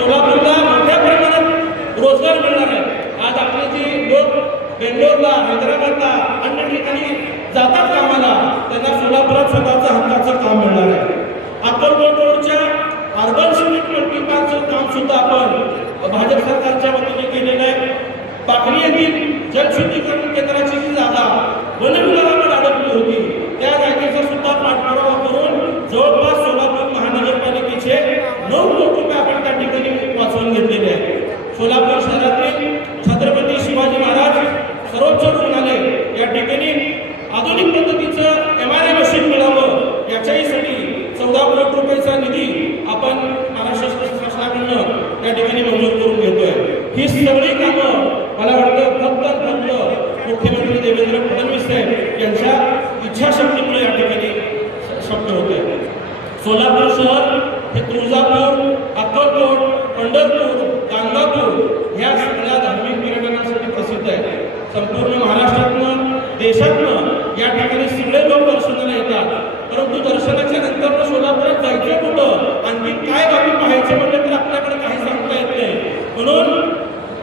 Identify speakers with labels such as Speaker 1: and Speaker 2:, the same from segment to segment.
Speaker 1: सोलापूरला मोठ्या प्रमाणात रोजगार मिळणार आहे. आज आपले जे लोक बेंगलोरला हैदराबादला अन्य ठिकाणी जातात कामाला त्यांना सोलापुरात स्वतःचा हक्काचं काम मिळणार आहे. अक्कलकोट अर्बन सिमेंट मल्टीपार्कचं काम सुद्धा आपण भाजप सरकारच्या वतीने केलेलं आहे. पाखरी येथील जलशुद्धीकरण केंद्राची जी जागा वन विभागाकडे आधुनिक पद्धतीचं एम आर आय मशीन मिळावं याच्याहीसाठी चौदा कोटी रुपयाचा निधी आपण महाराष्ट्र शासनाकडनं त्या ठिकाणी मंजूर करून घेतोय. ही सगळी कामं मला वाटतं फक्त फक्त मुख्यमंत्री देवेंद्र फडणवीस साहेब यांच्या इच्छाशक्तीमुळे या ठिकाणी श- शक्य होते सोलापूर शहर हे तुळजापूर अक्कलकोट पंढरपूर गांगापूर ह्या सगळ्या धार्मिक पर्यटनासाठी प्रसिद्ध आहे. संपूर्ण महाराष्ट्रातनं देशातनं या ठिकाणी सगळे लोक दर्शनाला येतात. परंतु दर्शनाच्या नंतर सोलापुरात जायचं कुठं? आणखी काय बाबी पाहायचे म्हटलं तर आपल्याकडे काही सांगता येत नाही. म्हणून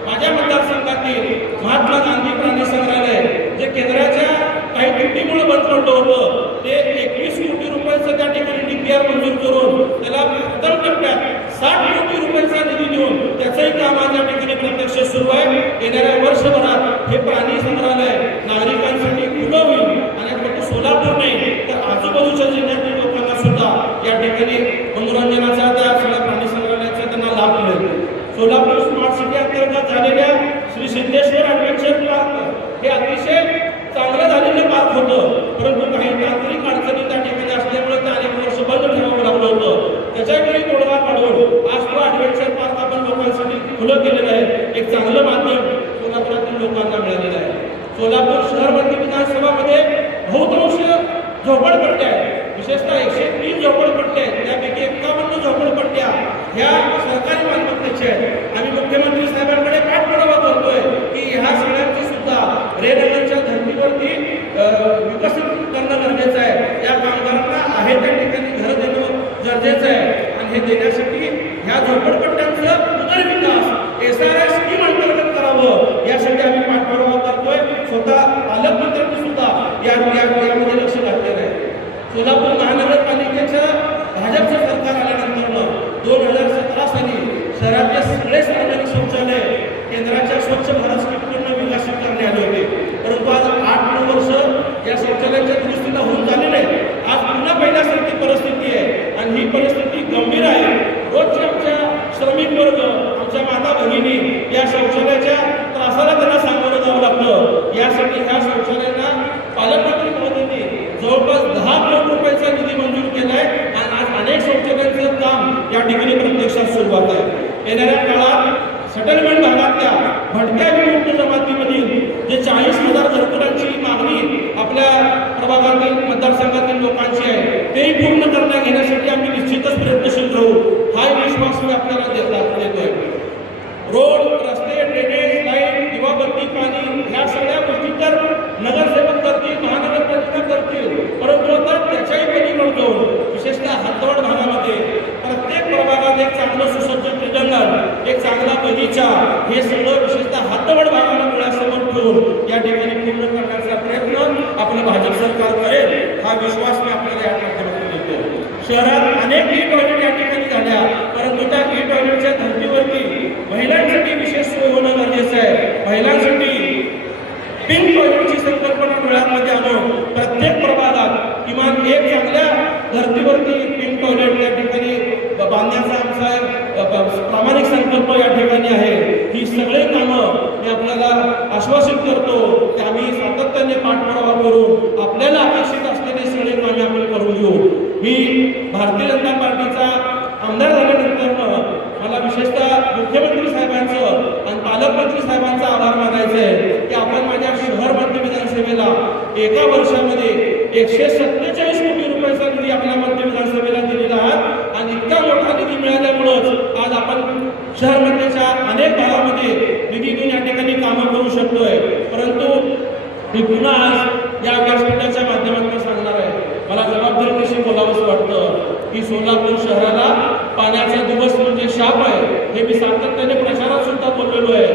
Speaker 1: माझ्या मतदारसंघातील महात्मा गांधी प्राणी संग्रहालय जे केंद्राच्या काही त्रुटीमुळे बंद पडलं होतं ते एकवीस कोटी रुपयाचं त्या ठिकाणी डीपीआर मंजूर करून त्याला प्रथम टप्प्यात साठ कोटी रुपयाचा निधी देऊन त्याचंही काम आज या ठिकाणी प्रत्यक्ष सुरू आहे. येणाऱ्या वर्षभरात हे प्राणी संग्रहालय नागरिकांसाठी खुलं होईल आणि फक्त सोलापूर नाही तर आजूबाजूच्या जिल्ह्यातील लोकांना सुद्धा या ठिकाणी मनोरंजनाचा त्या सगळ्या प्राणी संग्रहालयाचा त्यांना लाभ मिळेल सोलापूर स्मार्ट सिटी अंतर्गत झालेल्या श्री सिद्धेश्वर ऍडव्हेंचर पार्क हे अतिशय चांगलं झालेलं पार्क होतं. परंतु काही तांत्रिक अडचणी त्या ठिकाणी असल्यामुळे ते अनेक वर्ष बंद ठेवावं लागलं होतं. त्याच्यावेळी तोडगा काढून आज तो ॲडव्हेंचर पार्क आपण लोकांसाठी खुलं केलेलं आहे. एक चांगलं माध्यम सोलापुरातील लोकांना मिळालेलं आहे. सोलापूर शहरमध्ये विधानसभामध्ये बहुतांश झोपडपट्ट्या आहेत. विशेषतः एकशे तीन झोपडपट्ट्या आहेत. त्यापैकी एकावन्न झोपडपट्ट्या ह्या सरकारी मालमत्तेच्या आहेत. आम्ही मुख्यमंत्री साहेबांकडे हे देण्यासाठी ह्या झोपडपट्ट्यांचं पुनर्विकास एस आर एस स्कीम अंतर्गत करावं. यासाठी आम्ही पाठपुरावा करतोय. स्वतः पालकमंत्र्यांनी सुद्धा या यामध्ये लक्ष घातलेलं आहे. सोलापूर महानगरपालिकेच्या भाजपचं सरकार आल्यानंतर दोन हजार सतरा साली शहरातले सगळे सार्वजनिक शौचालय केंद्राच्या स्वच्छ भारत स्कीमकडून विकसित करण्यात आले होते परंतु आज आठ नऊ वर्ष या शौचालयाच्या दुरुस्तीला होऊन झालेलं आहे आज पुन्हा पहिल्यासारखी परिस्थिती आहे आणि ही परिस्थिती गंभीर आहे रोजच्या आमच्या श्रमिक वर्ग आमच्या माता भगिनी या शौचालयाच्या त्रासाला त्यांना सामोरं जावं लागतं यासाठी ह्या शौचालयांना पालकमंत्री महोदयांनी जवळपास दहा कोटी रुपयाचा निधी मंजूर केलाय आणि आज अनेक शौचालयांचं काम या ठिकाणी प्रत्यक्षात सुरुवात आहे. येणाऱ्या काळात सेटलमेंट भागातल्या भटक्या विमुक्त जमातीमधील जे चाळीस हजार घरकुलांची मागणी आपल्या प्रभागातील मतदारसंघात लोकांची आहे तेही पूर्ण करण्या घेण्यासाठी आम्ही निश्चितच प्रयत्नशील राहू हा एक विश्वास मी आपल्याला देत देतोय रोड रस्ते ड्रेनेज लाइट दिवाबत्ती पाणी ह्या सगळ्या गोष्टी तर नगरसेवक करतील महानगरपालिका करतील परंतु आता त्याच्याही पलीकडे जाऊन विशेषतः हद्दवाड भागामध्ये प्रत्येक प्रभागात एक चांगलं सुसज्ज क्रीडांगण एक हे सगळं विशेषतः हातवड भागाला मुळासमोर ठेवून या ठिकाणी पूर्ण करण्याचा प्रयत्न आपलं भाजप सरकार करेल हा विश्वास मी आपल्याला या माध्यमातून देतो. शहरात आश्वासित करतो की आम्ही सातत्याने पाठपुरावा करून आपल्याला अपेक्षित असलेले सगळे कामे आपण करून घेऊ. मी भारतीय जनता पार्टीचा आमदार झाल्यानंतर मला विशेषतः मुख्यमंत्री साहेबांचं आणि पालकमंत्री साहेबांचा आभार मानायचे आहे की आपण माझ्या शहर मध्य विधानसभेला एका वर्षामध्ये एकशे सत्तेचाळीस कोटी रुपयाचा निधी आपल्या मध्य विधानसभेला दिलेला आहात आणि इतका मोठा निधी मिळाल्यामुळंच आज आपण शहर मध्येच्या अनेक भागामध्ये प्रतिनिधी या ठिकाणी कामं करू शकतोय. परंतु मी पुन्हा या व्यासपीठाच्या माध्यमातून सांगणार आहे. मला जबाबदारीशी बोलावंच वाटतं की सोलापूर शहराला पाण्याचा दिवस म्हणजे शाप आहे. हे मी सातत्याने प्रचारात सुद्धा बोललेलो आहे.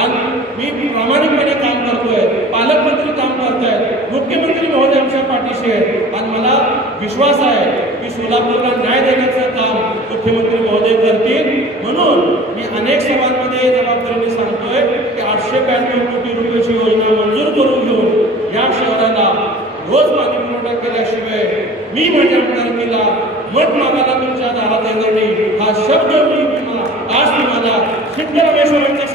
Speaker 1: आणि मी प्रामाणिकपणे काम करतोय. पालकमंत्री काम करत आहेत मुख्यमंत्री महोदयांच्या पाठीशी आहेत. आणि मला विश्वास आहे की सोलापूरला न्याय देण्याचं काम सिद्धरामेश्वरांच्या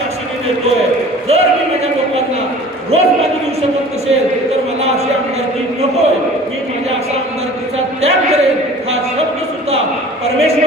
Speaker 1: देतोय जर मी माझ्या लोकांना रोज माझी देऊ शकत नसेल तर मला अशी आमदारकी नकोय. मी माझ्या अशा आमदारकीचा त्याग करेन. हा शब्द सुद्धा परमेश्वर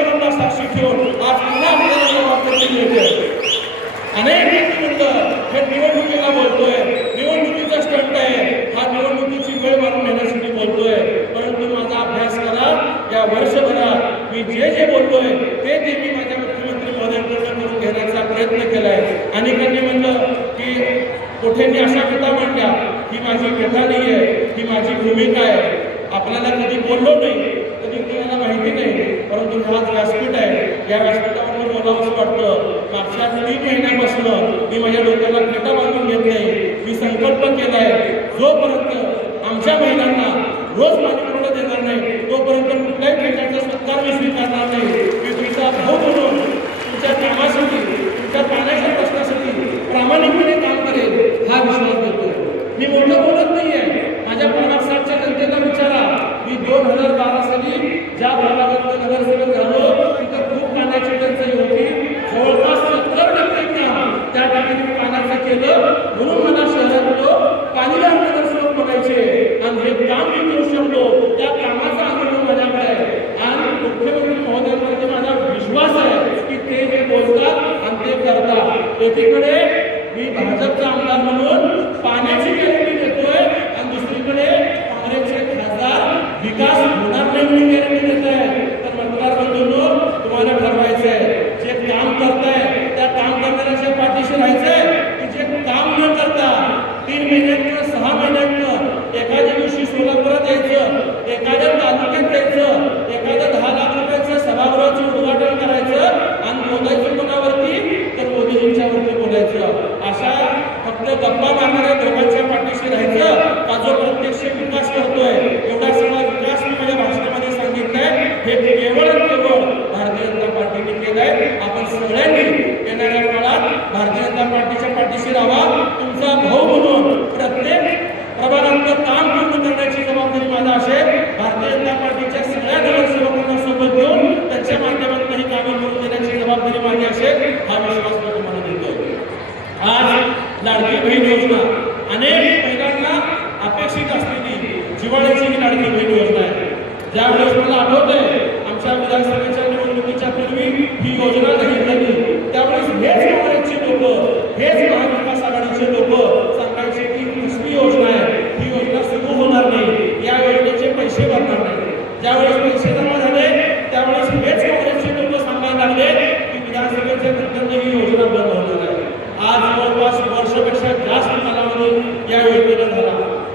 Speaker 1: माझी भूमिका आहे. आपल्याला कधी बोललो नाही कधी कोणाला माहिती नाही परंतु हा व्यासपीठ आहे. या व्यासपीठावर बोलावंच वाटतं मागच्या तीन महिन्यापासून मी माझ्या डोक्याला खेटा बांधून घेत नाही. मी संकल्प केला आहे जोपर्यंत आमच्या महिलांना रोज माझी देणार नाही तोपर्यंत कुठल्याही मी भाजपचा आमदार म्हणून आहे आपण सगळ्यांनी येणाऱ्या काळात भारतीय जनता पार्टीच्या पाठीशी राहा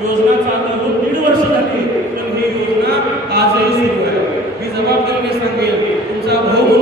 Speaker 1: योजना चालू होऊन दीड वर्ष झाली पण ही योजना आजही सुरू आहे. मी जबाबदारीने सांगेल तुमचा भाऊ